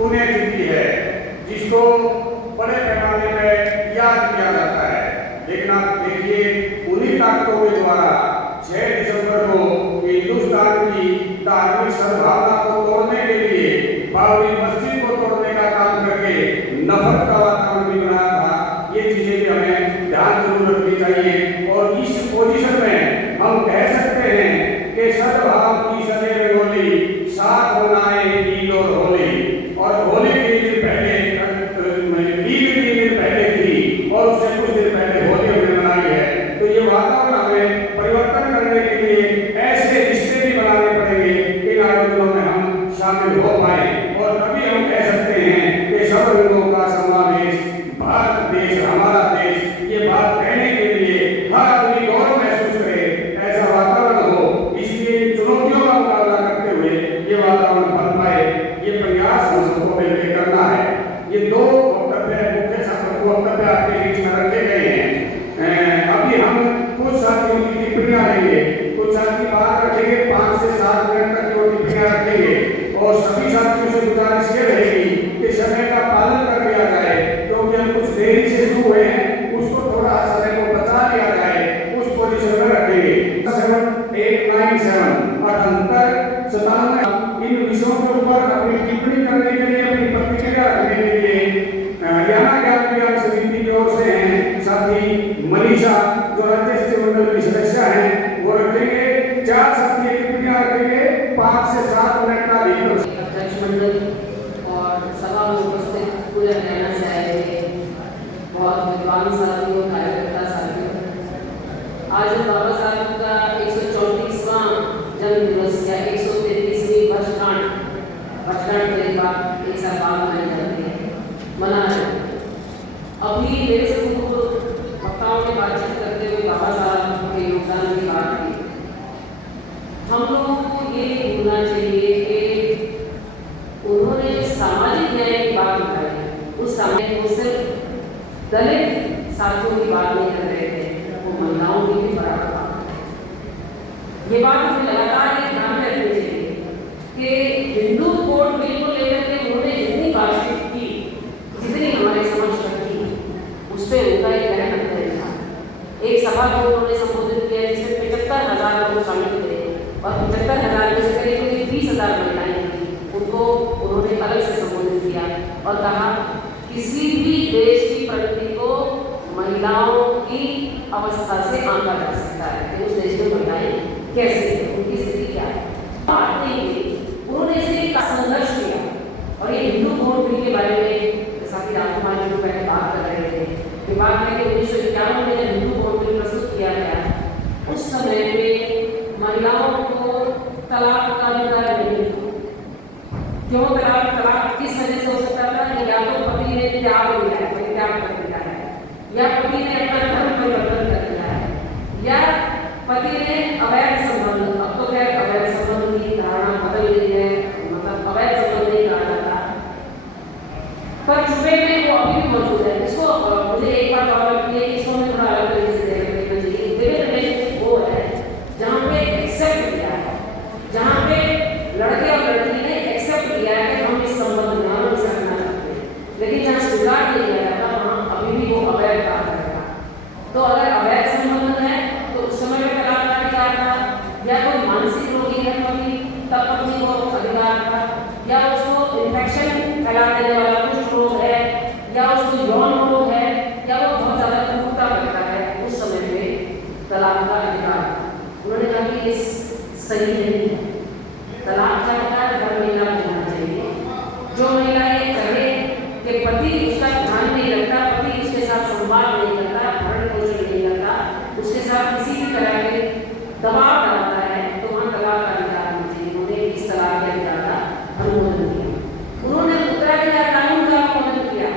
पुण्यतिथि है जिसको बड़े पैमाने पर याद किया जाता है। लेकिन आप देखिए उन्हीं ताकतों के द्वारा 6 दिसंबर को हिंदुस्तान की धार्मिक सद्भावना को तोड़ने के लिए बाबरी मस्जिद को तोड़ने का काम करके नफरत का वातावरण भी बनाया था। ये चीजें भी हमें ध्यान जरूर रखनी चाहिए। और इस पोजीशन में हम कह सकते हैं कि सद्भाव की सदैव होली, साथ होना है ईद और होली। और होली के दिन पहले ईद के दिन पहले थी और उससे कुछ दिन पहले होली हमने मनाई है। तो ये वातावरण हमें परिवर्तन करने के लिए ऐसे रिश्ते भी बनाने पड़ेंगे इन आयोजनों में हम शामिल हो पाए और तभी हम कह सकते हैं कि सब रंगों का समावेश, भारत देश हमारा देश, ये बात कहने के लिए हर आदमी गौरव महसूस करे, ऐसा वातावरण हो। इसलिए चुनौतियों का मुकाबला करते हुए ये वातावरण बन पाए, ये प्रयास हम सबको मिलकर करना है। ये 2 वक्तव्य मुख्य वक्तव्य आपके बीच में रखे गए हैं। अभी हम कुछ साथियों की टिप्पणियां लेंगे, कुछ साथी बात रखेंगे, 5 से 7 मिनट तक की टिप्पणियां रखेंगे और सभी साथियों से गुजारिश ये रहेगी कि समय का पालन कर लिया जाए, क्योंकि हम कुछ देरी से शुरू हुए हैं, उसको थोड़ा समय को बचा लिया जाए, उस पोजीशन में रखेंगे। 7897 इन विषयों के ऊपर अपनी टिप्पणी करने के लिए, अपनी प्रतिक्रिया रखने के लिए हरियाणा ज्ञान विज्ञान समिति की ओर से हैं साथी मनीषा जो राज्य सचिव मंडल की सदस्य हैं, वो रखेंगे। 4 साथी टिप्पणियां रखेंगे, 5 से 7 मिनट का अध्यक्ष मंडल और सभा में उपस्थित पूरे हरियाणा से आए हुए बहुत विद्वान साथियों, कार्यकर्ता साथियों, आज बाबा साहब का 134वां जन्म दिवस या 133वीं वर्षगांठ के बाद एक साल बाद मनाई जाती है, मना रहे। अभी मेरे से वक्ताओं ने बातचीत करते हुए बाबा साहब के योगदान की बात की। हम लोगों को ये भूलना चाहिए कि उन्होंने सामाजिक न्याय की बात उठाई। उस समय वो सिर्फ दलित साथियों की बात नहीं कर रहे थे, वो महिलाओं की भी बराबर बात। ये बात हमें लगातार ये ध्यान में रखनी चाहिए कि हिंदू कोड बिल को लेकर के उन्होंने जितनी बातचीत की, जितनी हमारे समझ रखी, उस पर उनका एक गहन अध्ययन था। एक सभा को उन्होंने संबोधित किया जिसमें 75,000 लोग शामिल थे और 75,000 में से करीब 20,000 महिलाएं थी। उनको उन्होंने अलग से संबोधित किया और कहा किसी भी देश की प्रगति को महिलाओं की अवस्था से आंका जा सकता है कि उस देश में महिलाएं कैसे हैं, उनकी स्थिति क्या है। बात नहीं हुई, उन्होंने इसे का संघर्ष किया। और ये हिंदू कोड बिल के बारे में साथी राजकुमार जी को पहले बात कर रहे थे कि बात है कि 1951 में जब हिंदू कोड बिल प्रस्तुत किया गया, उस समय में महिलाओं को तलाक का अधिकार नहीं था। क्यों तलाक किस वजह से हो सकता था कि या तो पति ने त्याग दिया है, परित्याग कर दिया है, या पति ने अपना धर्म परिवर्तन कर दिया है, या पति ने अवैध संबंध, अब तो खैर अवैध संबंध की धारणा बदल गई है, मतलब अवैध संबंध नहीं कहा जाता, पर छुपे में वो अभी भी मौजूद है। इसको मुझे एक बात और लगती है कि इसको हमें थोड़ा अलग तरीके से देखना चाहिए। विभिन्न रिलेशनशिप वो है जहाँ पे एक्सेप्ट किया है, जहाँ पे लड़के और लड़की ने एक्सेप्ट किया है कि हम इस संबंध में हम इसे रखना चाहते हैं, लेकिन जहाँ स्वीकार नहीं किया जाता वहाँ अभी भी वो अवैध कहा जाएगा। तो अगर अवैध संबंध है तो उस समय में तलाक का अधिकार था, या कोई मानसिक रोगी है पति, तब पत्नी को अधिकार था, या उसको इन्फेक्शन फैला देने वाला कुछ रोग है, या उसको यौन रोग है, या वो बहुत ज्यादा क्रूरता करता है, उस समय में तलाक का अधिकार। उन्होंने कहा कि इस सही नहीं है, तलाक का अधिकार हर महिला को होना चाहिए। जो महिला ये करे कि पति उसका ध्यान नहीं रखता, पति उसके साथ संवाद नहीं करता, भरण पोषण नहीं करता, उसके साथ किसी भी तरह के दबाव डालता है, तो वहाँ तलाक का अधिकार होना चाहिए। उन्होंने इस तलाक के अधिकार का अनुमोदन किया। उन्होंने उत्तराधिकार कानून का अनुमोदन किया।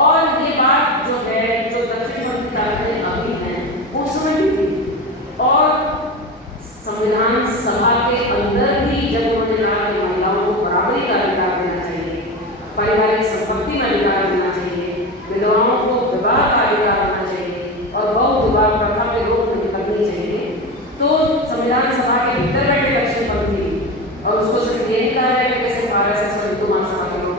और ये बात जो है, जो दक्षिणपंथी ताकतें अभी हैं, उस समय भी थी। और संविधान सभा के अंदर भी जब उन्होंने कहा कि महिलाओं को बराबरी का अधिकार देना चाहिए, पारिवारिक संपत्ति में अधिकार देना चाहिए, विधवाओं को विवाह का अधिकार होना चाहिए और बहु विवाह प्रथा पे रोक लगनी चाहिए, तो संविधान सभा के भीतर बैठे दक्षिणपंथी और उसको सिर्फ ये कहा जाएगा कि सिर्फ RSS और हिंदू महासभा के लोग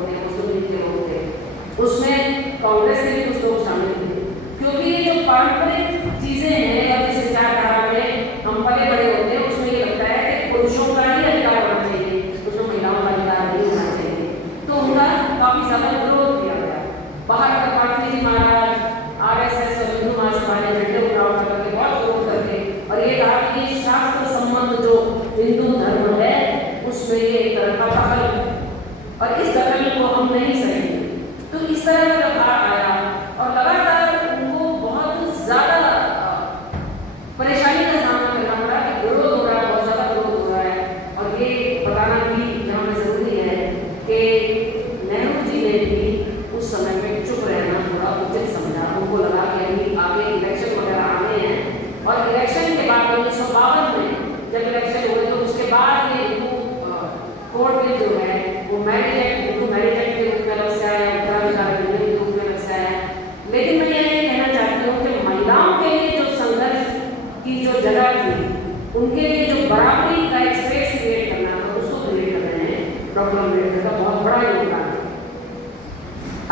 अम्बेडकर का बहुत बड़ा योगदान है।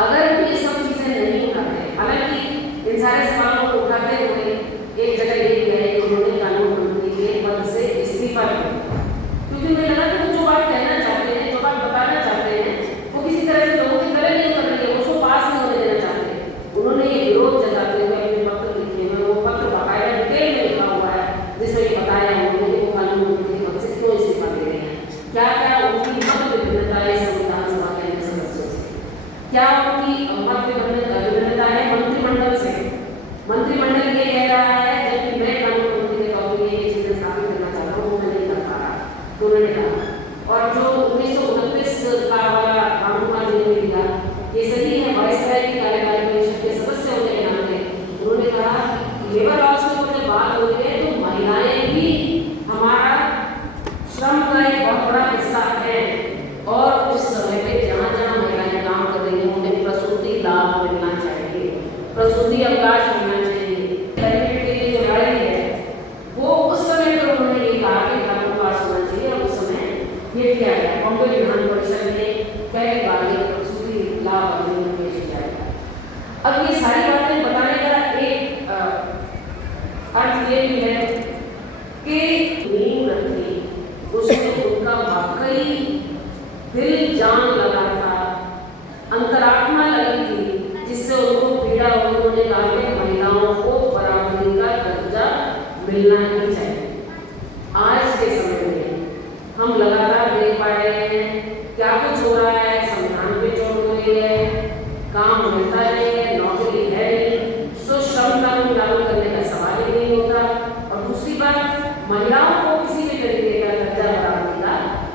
अगर ये सब चीजें नहीं उठाते, हालांकि इन सारे सवालों को उठाते हुए एक जगह ये भी है कि उन्होंने कानून मंत्री के पद से इस्तीफा दिया, क्योंकि उन्हें लगा कि वो जो बात कहना चाहते हैं, जो बात बताना चाहते हैं, वो किसी तरह से लोगों की गले नहीं उतर रही है, उसको पास नहीं होने देना चाहते। उन्होंने ये विरोध जताते हुए अपने पत्र लिखे हुए, वो पत्र बाकायदा डिटेल में लिखा हुआ है, जिसमें ये बताया उन्होंने कि वो कानून मंत्री के पद से क्यों इस्तीफा दे रहे हैं, क्या क्या उनकी मत विभिन्नता है संविधान सभा के अन्य सदस्यों से, क्या उनकी मत विभिन्नता है मंत्रिमंडल से। मंत्रिमंडल ये कह रहा है जबकि मैं कानून मंत्री के तौर पर ये चीजें स्थापित करना चाहता हूँ, वो मैं नहीं कर पा रहा, तो उन्होंने कहा। और जो 1929 का वाला रामकुमार जी ने दिया, ये सही है, वायसराय की कार्यकारी परिषद के सदस्य होने के नाते उन्होंने कहा लेबर लॉज के ऊपर जब बात हो रही है तो महिलाएं भी हमारा श्रम का एक बहुत बड़ा हिस्सा है, और उस समय पे जहाँ जहाँ महिलाएं काम कर रही हैं उन्हें प्रसूति लाभ मिलना चाहिए, प्रसूति अवकाश मिलना चाहिए। बेनिफिट के लिए जो लड़ाई है वो उस समय पर उन्होंने ये कहा कि कानून पास होना चाहिए, और उस समय ये किया गया। बॉम्बे विधान परिषद ने पहली बार ये प्रसूति लाभ अधिनियम पेश किया गया। अब ये सारी बातें बताने का एक अर्थ ये भी है कि नींव रखी, उसमें उनका वाकई दिल जान लगा था, अंतरात्मा लगी थी, जिससे उनको पीड़ा हुई। उन्होंने कहा कि महिलाओं को बराबरी का दर्जा मिलना ही चाहिए। आज के समय में हम लगातार देख पा रहे हैं क्या कुछ हो रहा है, संविधान पे चोट हो रही है, काम मिलता नहीं है, नौकरी है नहीं, तो श्रम कानून लागू करने का सवाल ही नहीं होता। और दूसरी बात, महिलाओं को किसी भी तरीके का दर्जा बराबरी का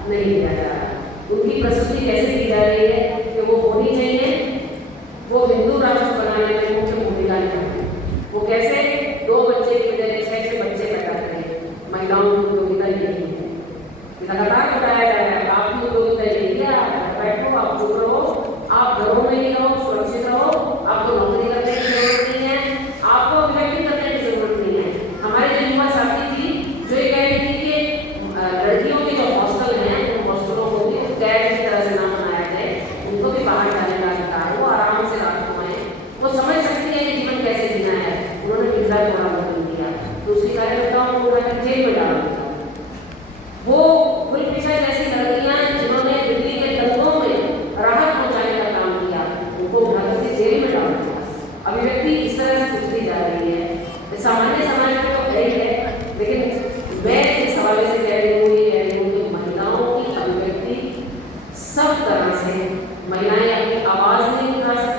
नहीं दिया जा रहा। उनकी प्रस्तुति कैसे की जा रही है कि वो होनी चाहिए, वो हिंदू राष्ट्र बनाने में मुख्य भूमिका निभाते। वो कैसे 2 बच्चे की बजाय 6 बच्चे पैदा करें, महिलाओं की उपयोगिता यही है। लगातार बताया जा रहा है आपकी उपयोगिता यही है, आप बैठो, आप चुप रहो, आप घरों में ही रहो, सुरक्षित रहो, आपको नौकरी करने की जरूरत नहीं है, आपको अभिव्यक्ति करने की जरूरत नहीं है। हमारे जो युवा साथी थी जो ये कह रही थी कि लड़कियों के जो हॉस्टल हैं उन हॉस्टलों को भी कैद की तरह से ना बनाया जाए, उनको भी बाहर जाने का अधिकार है, वो आराम से रात को आए, वो समझ सकती है कि जीवन कैसे जीना है। उन्होंने पिछला थोड़ा बदल दिया, दूसरी कार्यकर्ताओं को उठाकर जेल में डाल दिया। वो गुलफिशा जैसी लड़कियां जिन्होंने दिल्ली के दंगों में राहत पहुंचाने का काम किया, उनको उठाकर जेल में डाल दिया। अभिव्यक्ति इस तरह से पूछती जा रही है। सामान्य समाज में तो यही है, लेकिन मैं इस हवाले से कह रही हूँ, ये कह रही हूँ कि महिलाओं की अभिव्यक्ति सब तरह से, महिलाएं अपनी आवाज नहीं उठा सकती,